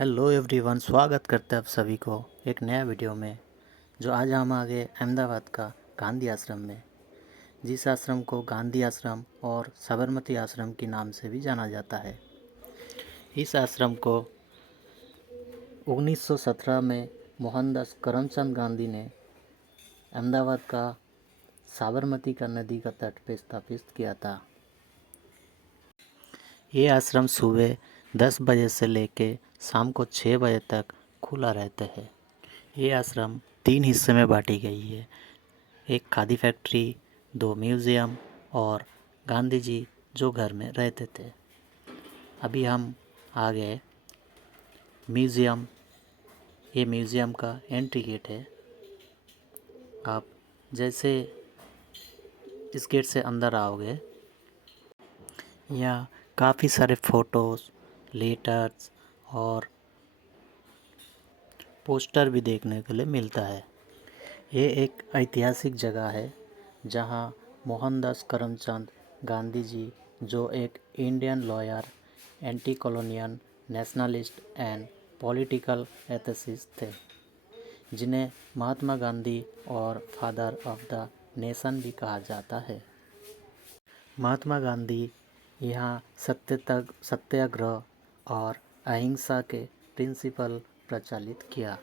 Hello everyone, स्वागत करते हैं आप सभी को एक नया वीडियो में। जो आज हम आ गए अहमदाबाद का गांधी आश्रम में, जिस आश्रम को गांधी आश्रम और साबरमती आश्रम के नाम से भी जाना जाता है। इस आश्रम को 1917 में मोहनदास करमचंद गांधी ने अहमदाबाद का साबरमती का नदी का तट पर स्थापित किया था। ये आश्रम सुबह 10 बजे से लेके शाम को 6 बजे तक खुला रहता है। ये आश्रम 3 हिस्से में बांटी गई है। एक खादी फैक्ट्री, 2 म्यूज़ियम और गांधी जी जो घर में रहते थे। अभी हम आ गए म्यूज़ियम। ये म्यूज़ियम का एंट्री गेट है। आप जैसे इस गेट से अंदर आओगे, यहाँ काफ़ी सारे फ़ोटोज़, लेटर्स और पोस्टर भी देखने के लिए मिलता है। ये एक ऐतिहासिक जगह है जहाँ मोहनदास करमचंद गांधी जी, जो एक Indian lawyer, anti colonial, nationalist and political ethicist थे, जिन्हें महात्मा गांधी और फादर ऑफ द नेशन भी कहा जाता है। महात्मा गांधी यहाँ सत्याग्रह और अहिंसा के प्रिंसिपल प्रचलित किया।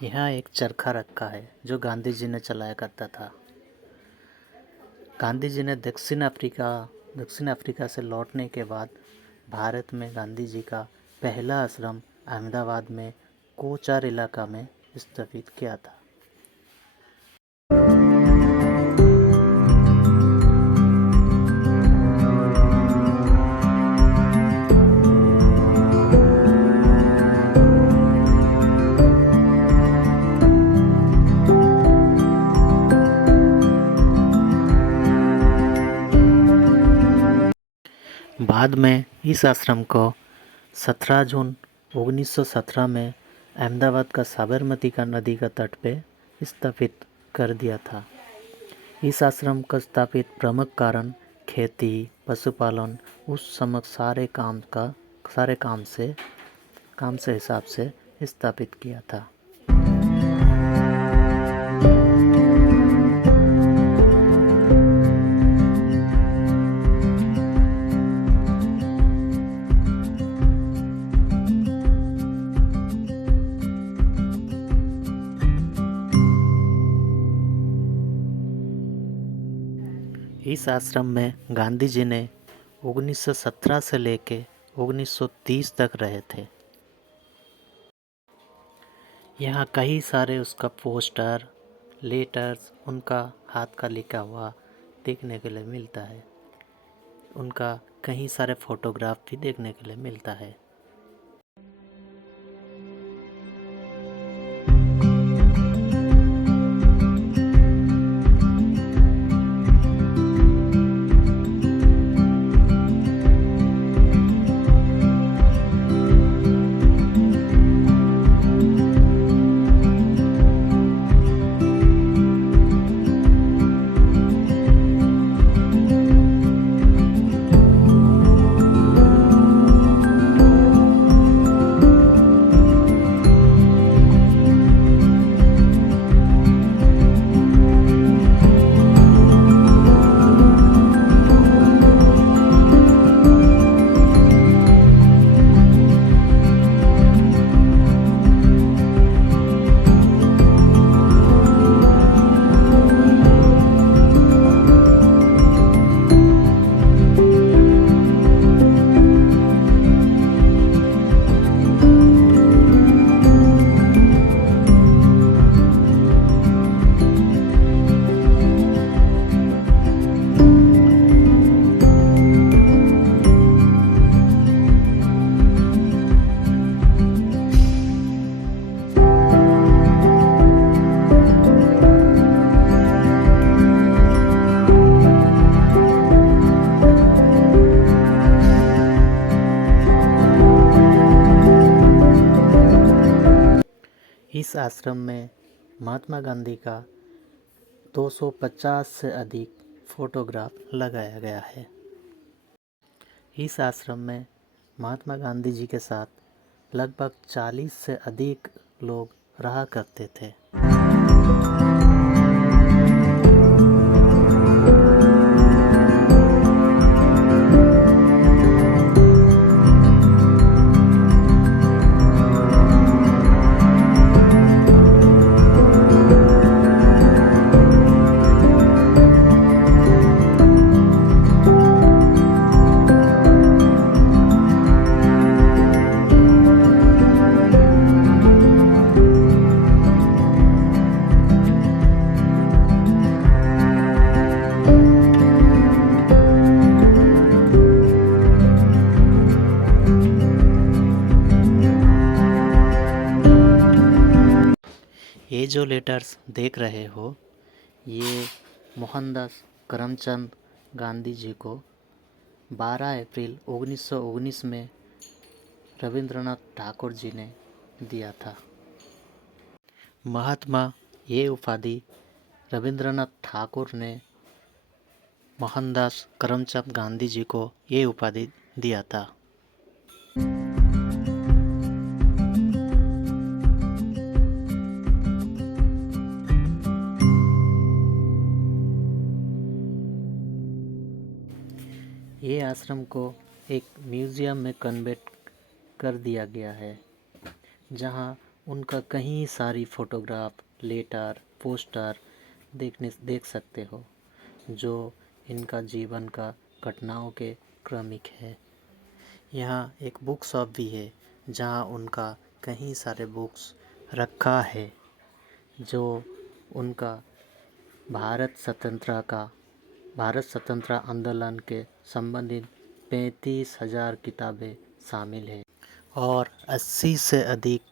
यहाँ एक चरखा रखा है जो गांधी जी ने चलाया करता था। गांधी जी ने दक्षिण अफ्रीका से लौटने के बाद भारत में गांधी जी का पहला आश्रम अहमदाबाद में कोचार इलाका में स्थापित किया था। बाद में इस आश्रम को 17 जून 1917 में अहमदाबाद का साबरमती का नदी का तट पे स्थापित कर दिया था। इस आश्रम का स्थापित प्रमुख कारण खेती, पशुपालन, उस समय सारे काम से हिसाब से स्थापित किया था। इस आश्रम में गांधी जी ने 1917 से लेके 1930 तक रहे थे। यहाँ कई सारे उसका पोस्टर, लेटर्स, उनका हाथ का लिखा हुआ देखने के लिए मिलता है। उनका कई सारे फोटोग्राफ भी देखने के लिए मिलता है। इस आश्रम में महात्मा गांधी का 250 से अधिक फोटोग्राफ लगाया गया है। इस आश्रम में महात्मा गांधी जी के साथ लगभग 40 से अधिक लोग रहा करते थे। ये जो लेटर्स देख रहे हो, ये मोहनदास करमचंद गांधी जी को 12 अप्रैल 1919 में रविंद्रनाथ ठाकुर जी ने दिया था। महात्मा ये उपाधि रविंद्रनाथ ठाकुर ने मोहनदास करमचंद गांधी जी को ये उपाधि दिया था। ये आश्रम को एक म्यूज़ियम में कन्वर्ट कर दिया गया है, जहाँ उनका कई सारी फ़ोटोग्राफ, लेटर, पोस्टर देख सकते हो, जो इनका जीवन का घटनाओं के क्रमिक है। यहाँ एक बुक शॉप भी है, जहाँ उनका कई सारे बुक्स रखा है, जो उनका भारत स्वतंत्रता आंदोलन के संबंधित 35,000 किताबें शामिल है और 80 से अधिक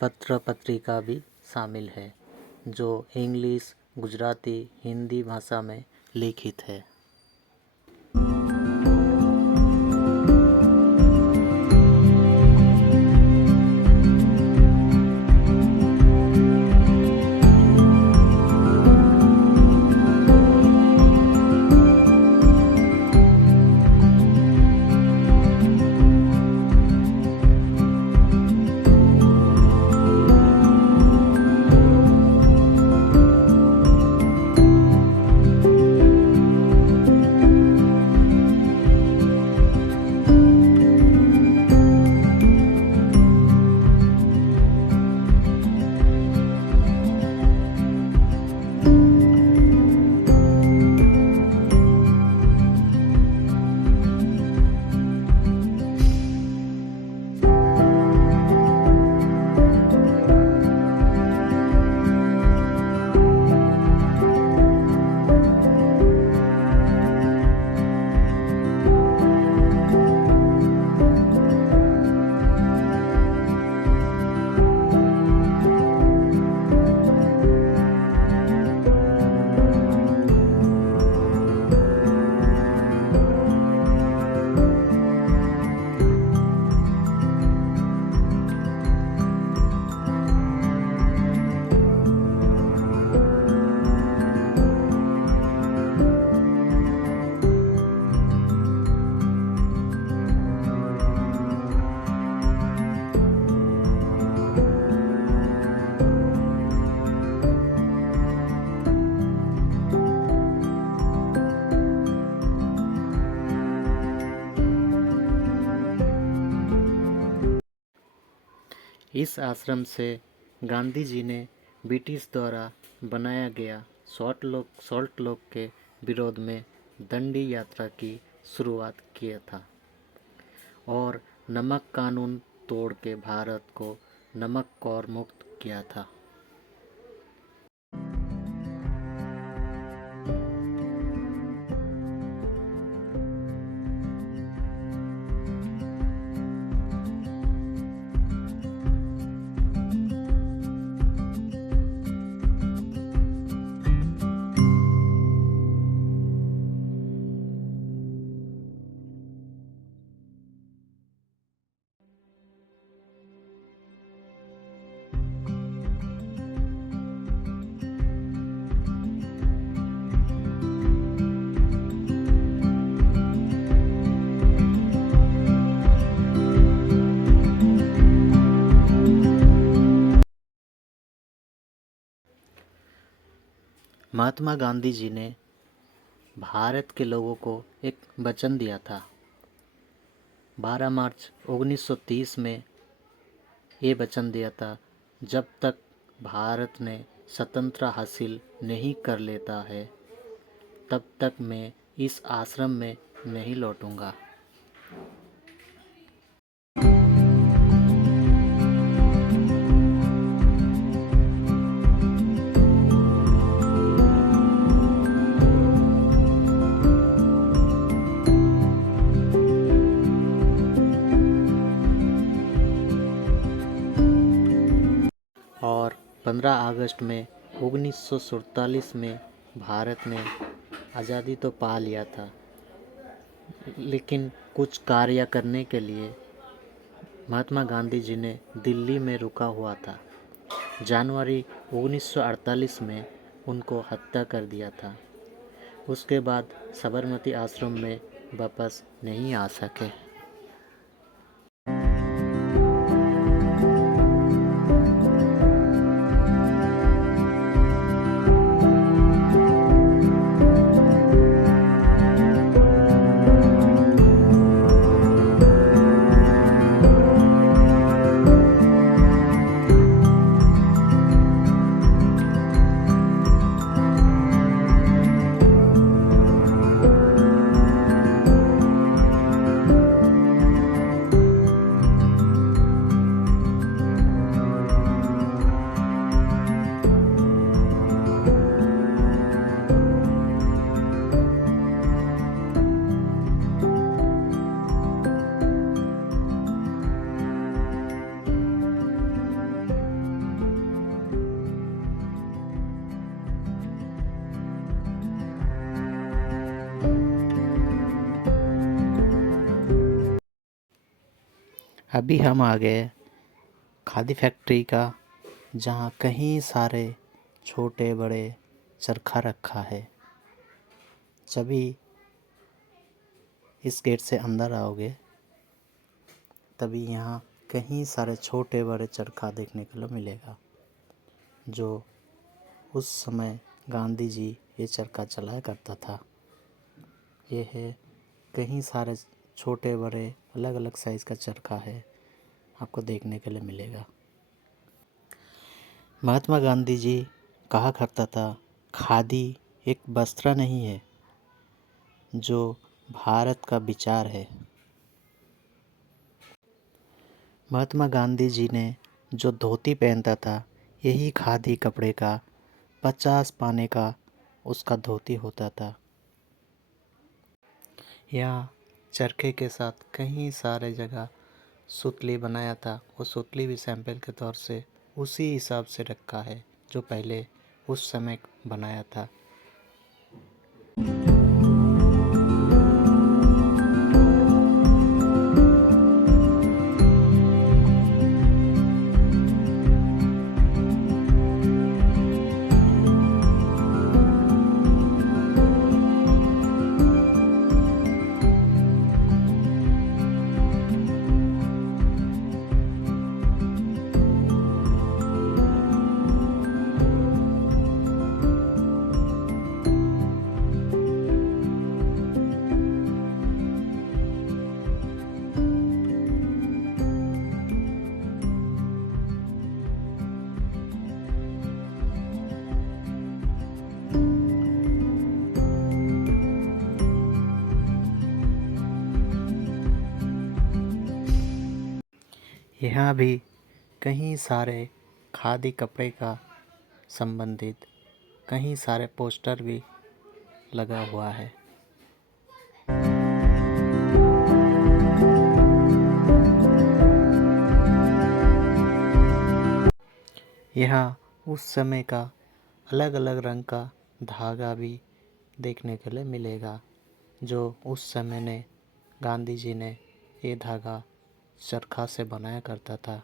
पत्र पत्रिका भी शामिल है, जो इंग्लिश, गुजराती, हिंदी भाषा में लिखित है। इस आश्रम से गांधी जी ने ब्रिटिश द्वारा बनाया गया सॉल्ट लॉक के विरोध में दंडी यात्रा की शुरुआत किया था और नमक कानून तोड़ के भारत को नमक कौर मुक्त किया था। महात्मा गांधी जी ने भारत के लोगों को एक वचन दिया था। 12 मार्च 1930 में ये वचन दिया था, जब तक भारत ने स्वतंत्रता हासिल नहीं कर लेता है तब तक मैं इस आश्रम में नहीं लौटूंगा। और 15 अगस्त में 1947 में भारत ने आज़ादी तो पा लिया था, लेकिन कुछ कार्य करने के लिए महात्मा गांधी जी ने दिल्ली में रुका हुआ था। जनवरी 1948 में उनको हत्या कर दिया था। उसके बाद साबरमती आश्रम में वापस नहीं आ सके। अभी हम आ गए खादी फैक्ट्री का, जहाँ कई सारे छोटे बड़े चरखा रखा है। जब भी इस गेट से अंदर आओगे तभी यहाँ कई सारे छोटे बड़े चरखा देखने को मिलेगा, जो उस समय गांधी जी ये चरखा चलाया करता था। ये है कई सारे छोटे बड़े अलग अलग साइज़ का चरखा है, आपको देखने के लिए मिलेगा। महात्मा गांधी जी कहा करता था, खादी एक वस्त्र नहीं है, जो भारत का विचार है। महात्मा गांधी जी ने जो धोती पहनता था, यही खादी कपड़े का 50 पाने का उसका धोती होता था। यहाँ चरखे के साथ कई सारे जगह सुतली बनाया था। वो सुतली भी सैंपल के तौर से उसी हिसाब से रखा है जो पहले उस समय बनाया था। यहाँ भी कई सारे खादी कपड़े का संबंधित कई सारे पोस्टर भी लगा हुआ है। यहाँ उस समय का अलग अलग रंग का धागा भी देखने के लिए मिलेगा, जो उस समय ने गांधी जी ने ये धागा चरखा से बनाया करता था।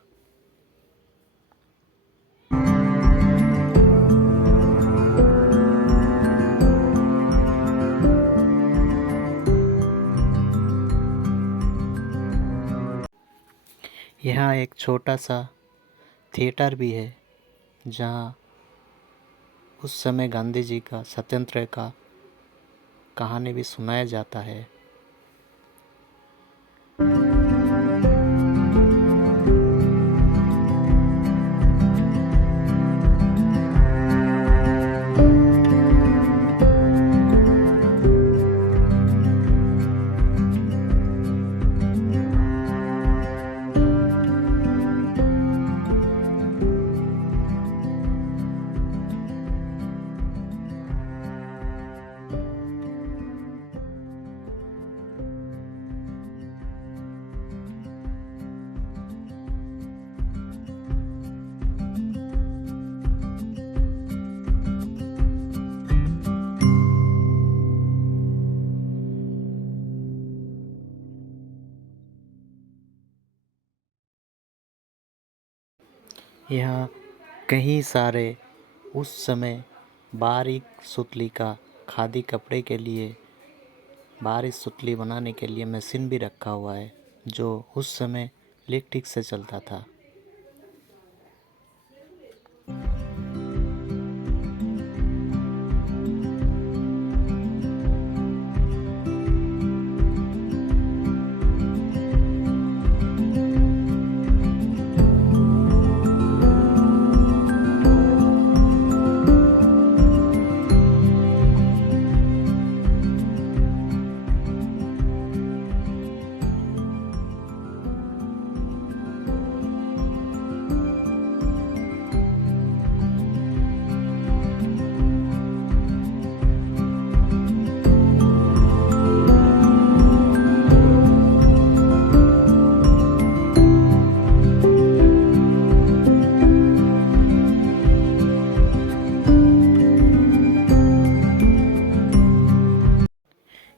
यहाँ एक छोटा सा थिएटर भी है, जहाँ उस समय गांधी जी का स्वतंत्रता का कहानी भी सुनाया जाता है। यहाँ कई सारे उस समय बारीक सुतली का खादी कपड़े के लिए बारीक सुतली बनाने के लिए मशीन भी रखा हुआ है, जो उस समय इलेक्ट्रिक से चलता था।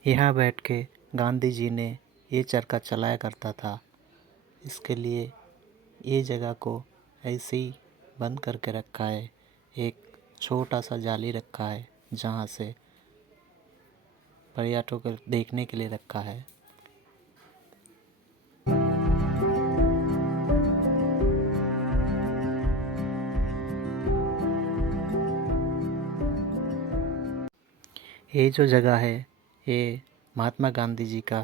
यहाँ बैठ के गांधी जी ने ये चरखा चलाया करता था। इसके लिए ये जगह को ऐसे ही बंद करके रखा है। एक छोटा सा जाली रखा है जहाँ से पर्यटकों को देखने के लिए रखा है। ये जो जगह है ये महात्मा गांधी जी का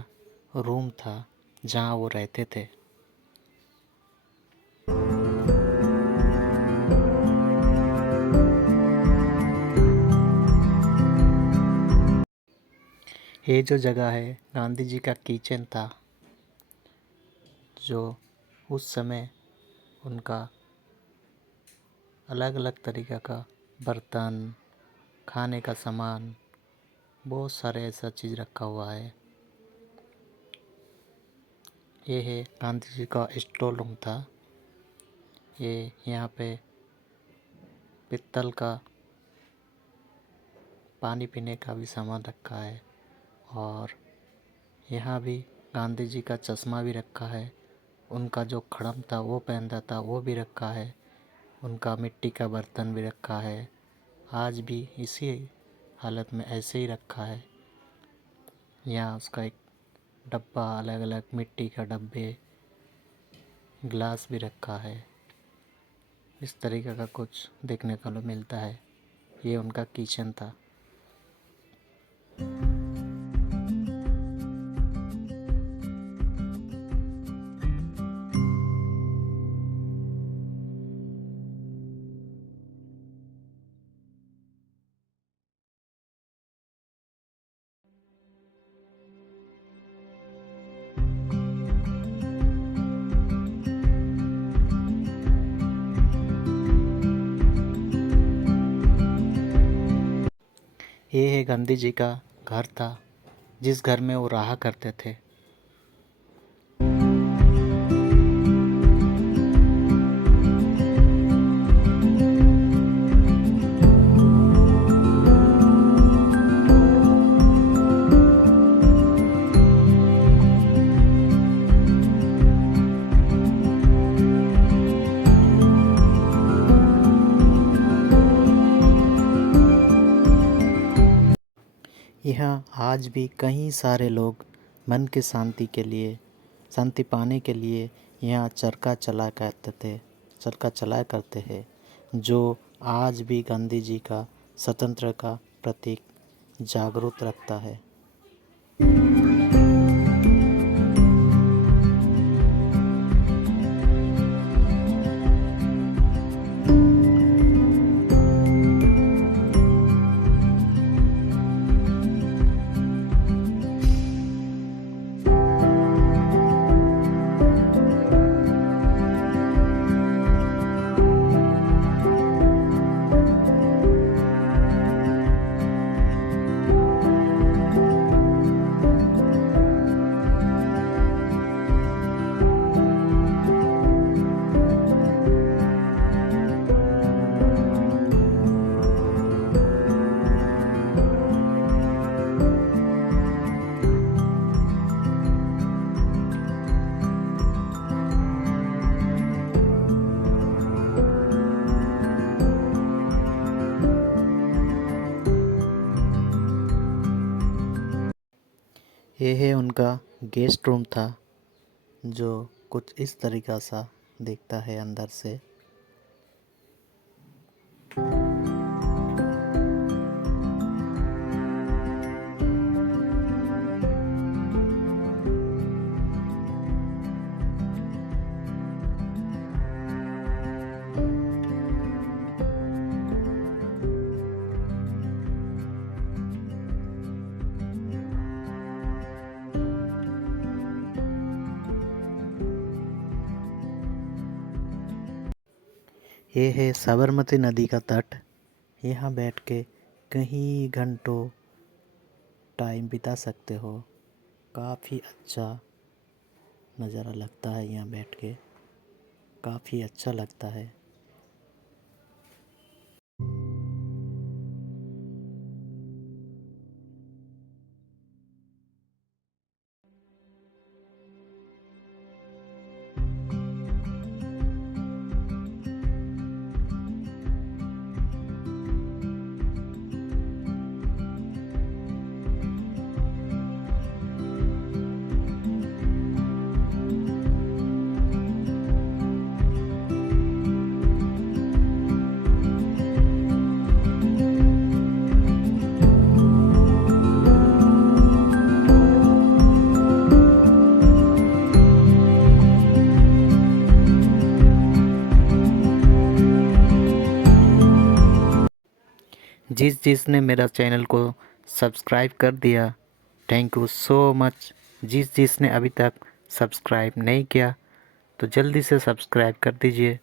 रूम था जहाँ वो रहते थे। ये जो जगह है गांधी जी का किचन था, जो उस समय उनका अलग अलग तरीक़े का बर्तन, खाने का सामान, बहुत सारे ऐसा चीज़ रखा हुआ है। ये है गांधी जी का स्टोर रूम था। ये यहाँ पे पित्तल का पानी पीने का भी सामान रखा है और यहाँ भी गांधी जी का चश्मा भी रखा है। उनका जो खड़म था वो पहनता था वो भी रखा है। उनका मिट्टी का बर्तन भी रखा है। आज भी इसी हालत में ऐसे ही रखा है। यहाँ उसका एक डब्बा, अलग अलग मिट्टी का डब्बे, गिलास भी रखा है। इस तरीके का कुछ देखने को मिलता है। ये उनका किचन था। ये है गांधी जी का घर था, जिस घर में वो रहा करते थे। यहाँ आज भी कई सारे लोग मन की शांति के लिए, शांति पाने के लिए यहाँ चरखा चलाया करते हैं, जो आज भी गांधी जी का स्वतंत्रता का प्रतीक जागरूक रखता है। ये है उनका गेस्ट रूम था, जो कुछ इस तरीक़ा सा दिखता है अंदर से। ये है साबरमती नदी का तट। यहाँ बैठ के कई घंटों टाइम बिता सकते हो। काफ़ी अच्छा नज़ारा लगता है यहाँ बैठ के, काफ़ी अच्छा लगता है। जिसने मेरा चैनल को सब्सक्राइब कर दिया, थैंक यू सो मच। जिसने अभी तक सब्सक्राइब नहीं किया तो जल्दी से सब्सक्राइब कर दीजिए।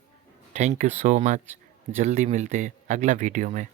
Thank you so much. जल्दी मिलते हैं अगला वीडियो में।